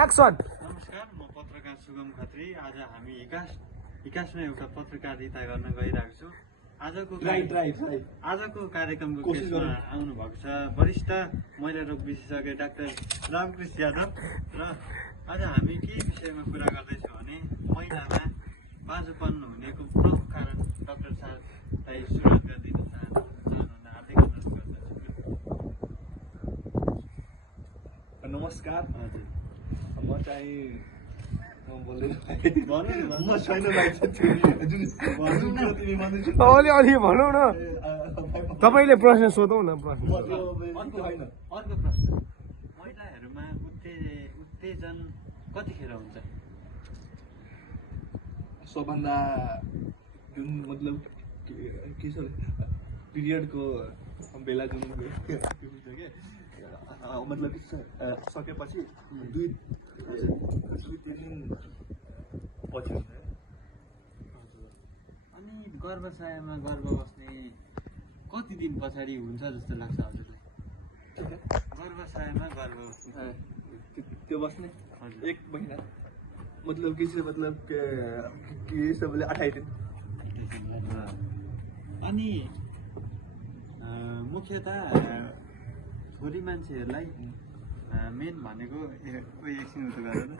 Action. नमस्कार, म पत्रकार सुगम खत्री। आज हामी हिकासमा एउटा पत्रकारिता गर्न गइरहेको छु। आजको कार्यक्रमको केसमा आउनु भएको छ वरिष्ठ महिला रोग विशेषज्ञ डाक्टर रामकृष्ण यादव र आज हामी के विषयमा कुरा गर्दैछौँ भने महिलामा बाँझोपन हुनेको प्रमुख कारण डाक्टर साहबलाई सुरुवात गरिदिन चाहनुहुन हार्दिक अनुरोध गर्दछु। नमस्कार। हजुर, म चाहिँ अलि भनौँ न, तपाईँले प्रश्न सोधौँ न। प्रश्न अर्को प्रश्न, महिलाहरूमा उत्तेजन कतिखेर हुन्छ? सबभन्दा जुन मतलब के छ पिरियडको बेला जुन हुन्छ के मतलब सकेपछि दुई तिन दिन पछि हुन्छ। अनि गर्भाशयमा गर्भ बस्ने कति दिन पछाडि हुन्छ जस्तो लाग्छ हजुरलाई? गर्भाशयमा गर्भ बस्ने त्यो बस्ने हजुर 1 महीना मतलब के मतलब के सबले 28 दिन। अनि मुख्यतः छोरी मान्छेहरूलाई मेन भनेको एकछिन उतो गरेर